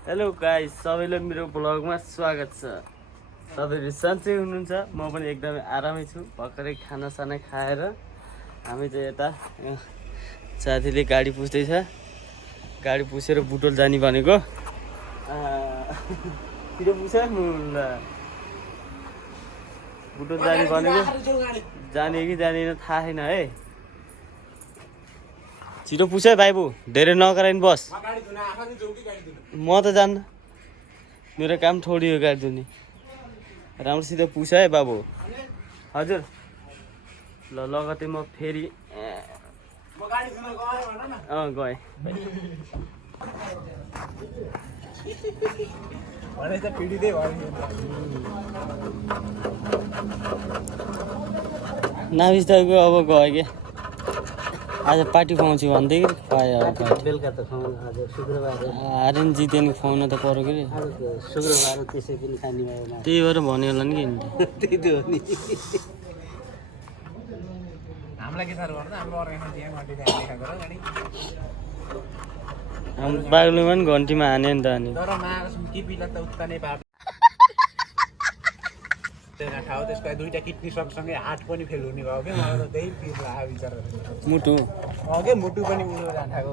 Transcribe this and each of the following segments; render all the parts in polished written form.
Hello guys, सबैलाई मेरो ब्लगमा स्वागत छ। सबैले सन्चै हुनुहुन्छ? म पनि एकदमै आरामै छु। भर्खरै खानासाना खाएर हामी चाहिँ यता साथीले गाडी पुस्दैछ। गाडी पुसेर बुटोल जाने भनेको। छिटो पुछ बुटोल जाने भनेको, जाने कि जाने थाहा छैन है। छिटो पुछ है भाइबु, धेरै नगराइन बस। म त जान्न, मेरो काम थोडी हो गाडी धुने। राम्रोसित पुछ है बाबु। हजुर ल, लगतै म फेरि गएँ। नाभिस्ताको अब गयो कि आज पार्टी खुवाउँछु भन्दै बेलुका त खुवाउनु आज शुक्रबार हारे नि जित्यो नि खुवाउन त पर्यो कि शुक्रबार त्यसै पनि खाने भएन। त्यही भएर भन्यो होला नि त्यही त हो नि। हामीलाई के साह्रो गर्छ, हाम्रो अर्गानाइज यहाँ घन्टीले हानेको र गाडी हाम्रो बाग्लुङमा पनि घन्टीमा हाने नि त। अनि तर मासुम किपीलाई त उता नै पाप ठाउँ त्यसको दुईटा किडनी सँगसँगै हार्ट पनि फेल हुने भयो क्या। मलाई त त्यही पिर लाग्यो विचार मुटु के मुटु पनि उयो जान्थाको।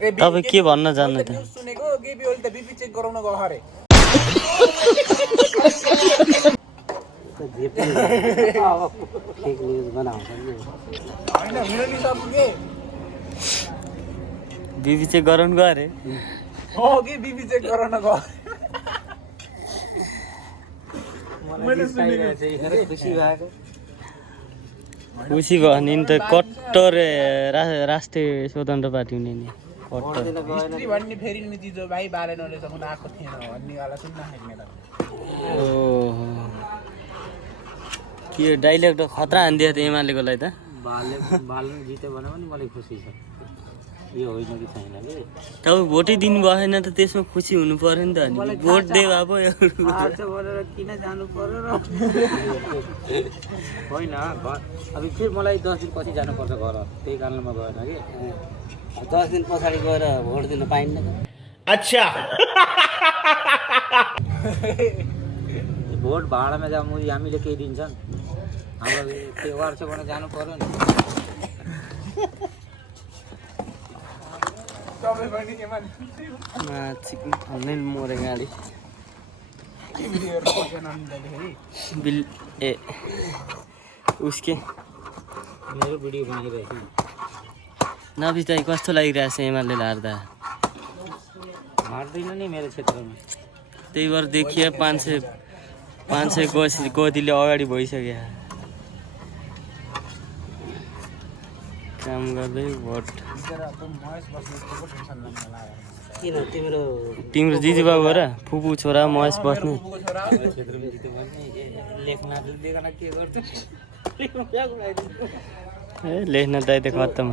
तपाईँ के भन्न जान्नु त? सुनेको केपी ओली त बिपी चेक गराउन गयो अरे। फेक न्युज बनाउँछ नि। होइन हुन नि सक्नु के बिबी चेक गराउनु गयो अरे। हो कि बिपी चेक गराउन गयो। मैले सुनेको चाहिँ खुसी भएको। खुसी भयो नि त। कट्टर राष्ट्रिय स्वतन्त्र पार्टी हुने नि कट्टर। हिस्ट्री भन्ने फेरि नि चिज हो भाइ, बाले नलेसम्म आएको थिएन भन्नेवाला सुन्न सक्ने त। ओहो, के डाइलेक्ट खतरा हानिदियो त एमालेको लागि त। बाले जित्यो भने पनि मलाई खुसी छ। यो होइन कि छैन कि तपाईँ भोटै दिनु भएन त त्यसमा खुसी हुनु पर्यो नि त। अनि भोट दे बाबु हार्छ भनेर किन जानु पर्यो र होइन। अब फेरि मलाई 10 दिन पछि जानुपर्छ घर, त्यही कारणले म गएन कि। 10 दिन पछाडि गएर भोट दिन पाइन्न त। अच्छा भोट भाडामा जा मुरी हामीले केही दिन्छन्, हाम्रो त्यो वर्ष गर्न जानु पर्यो नि। भन्दै मरे गाडी बिल ए उसके मेरो भिडियो बनाइरहेको छु। नबिस्तारै कस्तो लागिरहेछ एमाले हार्दा? हार्दैन नि मेरो क्षेत्रमा। त्यही भएर देखिए 500 गतिले अगाडि भइसक्यो। काम गर्दै भोट। किन तिम्रो दिदीबाबु हो र फुपू छोरा महेश बस्ने? ए लेख्न दाइ त खत्तम।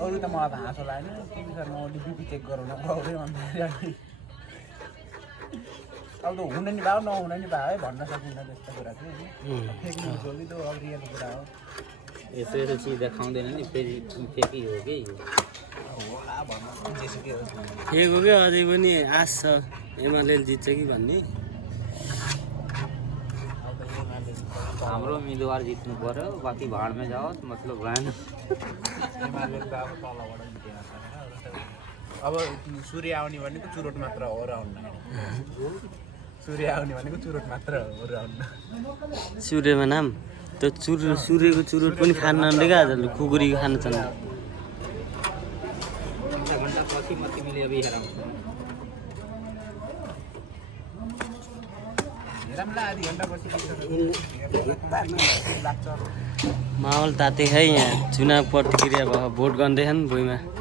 अरू त मलाई त हाँसो लाग्यो के सर, म बिपी चेक गराउन गएँ भन्दाखेरि अब त हुन नि भयो नहुन नि भयो है भन्न सकिन्न त्यस्तो कुरा चाहिँ। फेक न्युज हो कि त अब रियल कुरा हो। यसो यसो चिज देखाउँदैन नि, फेरि फेकै हो कि होला भन्नु जेसुकै होस्। फेक हो क्या, अझै पनि आश छ एमाले जित्छ कि भन्ने। हाम्रो उम्मेदवार जित्नु पर्यो, बाँकी भाडमा जाओस्, मतलब भएन। अब सूर्य आउने भनेको चुरोट मात्र हो र आउन्न। सूर्य आउने भनेको चुरोट मात्र हो र आउन्न। सूर्यमा नाम त सूर्यको चुरोट पनि खान नदिएको आज खुकुरी खान चाहन्छ। आधा घन्टा पछि म तिमीले अब हेर आउँछ। हेरौँला आधी घन्टा पछि लाग्छ। माहौल ताते है यहाँ। चुनाव प्रतिक्रिया भयो, भोट गर्दैछन् भुइँमा।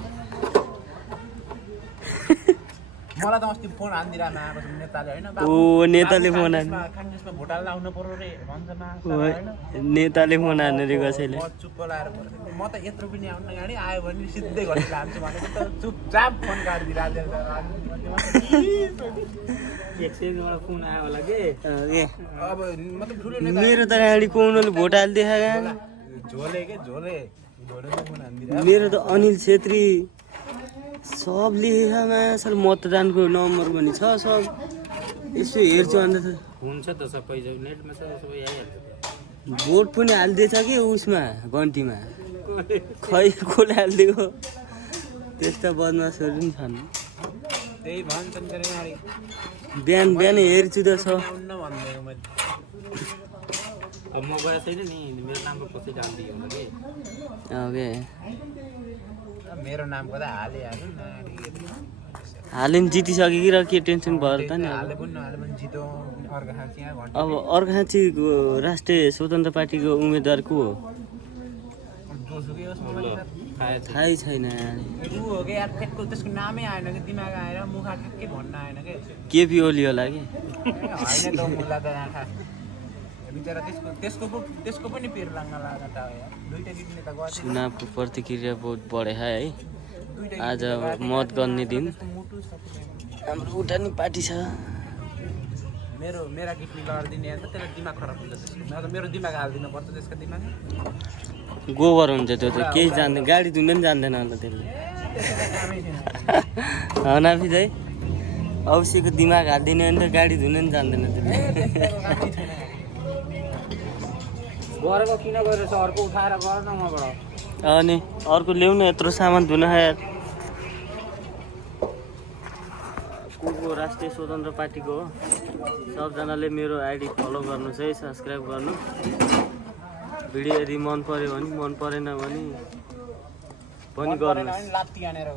मलाई त अस्ति फोन हानिदिरहेको आएको छ नेताले होइन। ओ नेताले फोन हान्नु, काङ्ग्रेसमा भोट हाल्न आउनु पर्यो रे भन्छ न। नेताले फोन हान्नु रे कसैले। म चुप्प लाएर बसेँ। म त यत्रो पनि आउन गाडी आयो भने सिधै घडी लान्छु भनेको त चुपचाप फोन काटिदिइरहेको एकछिनमा फोन आयो होला के। अब मतलब ठुलो मेरो त गाडी कोनले भोट हालिदिए झोले के झोले मेरो त अनिल छेत्री सबले सर मतदानको नम्बर पनि छ सब यसो हेर्छु अन्त त हुन्छ त सबै नेटमा सबै आइहाल्छ भोट पनि हालिदिएछ कि उसमा घन्टीमा खै कसले हालिदिएको त्यस्ता बदमासहरू पनि छन् त्यही भन्छन् के अरे बिहान बिहानै हेर्छु त छ आउन्न भन्दैको मैले अब म गएर छैन नि मेरो नामको पछि हालिदियो होला कि ओके मेरो नामको त हालिहाल्नु न हाले पनि जितिसक्यो कि र के टेन्सन भयो त नि अब हाले पनि जितो अर्को खालको यहाँ घन्टा अब अर्घाँचीको राष्ट्रिय स्वतन्त्र पार्टीको उम्मेदवार को हो जोसुकै होस् मलाई त थाहै छैन ऊ हो कि यार त्यसको नामै आएन कि दिमाग आएर मुखा के भन्न आएन कि केपी ओली होला कि होइन त मुला त आँखा बिचरा त्यसको पनि पेर लाग्न लाग्यो त यार दुईटा किड्नी त गयो चुनावको प्रतिक्रिया बहुत बढे है आज मत गर्ने दिन मुटु छ हाम्रो उठानी पार्टी छ मेरा किडनी लडिदिने अन्त त्यसलाई दिमाग खराब हुन्छ त्यसको मेरो दिमाग हालिदिनु पर्छ त्यसको दिमाग गोबर हुन्छ त्यो त केही जान्दैन गाडी धुन पनि जान्दैन अन्त त्यसले नाफी चाहिँ अवश्यको दिमाग हालिदिने अन्त गाडी धुन पनि जान्दैन त्यसले गरेको किन गरेछ अर्को उठाएर गर न मबाट अनि अर्को ल्याउन यत्रो सामान धुन यार को राष्ट्रिय स्वतन्त्र पार्टीको हो सबजनाले मेरो आइडी फलो गर्नुहोस् है सब्सक्राइब गर्नु भिडियो यदि मन पर्यो भने मन परेन भने पनि गर्नुहोस् लात्ती हानेर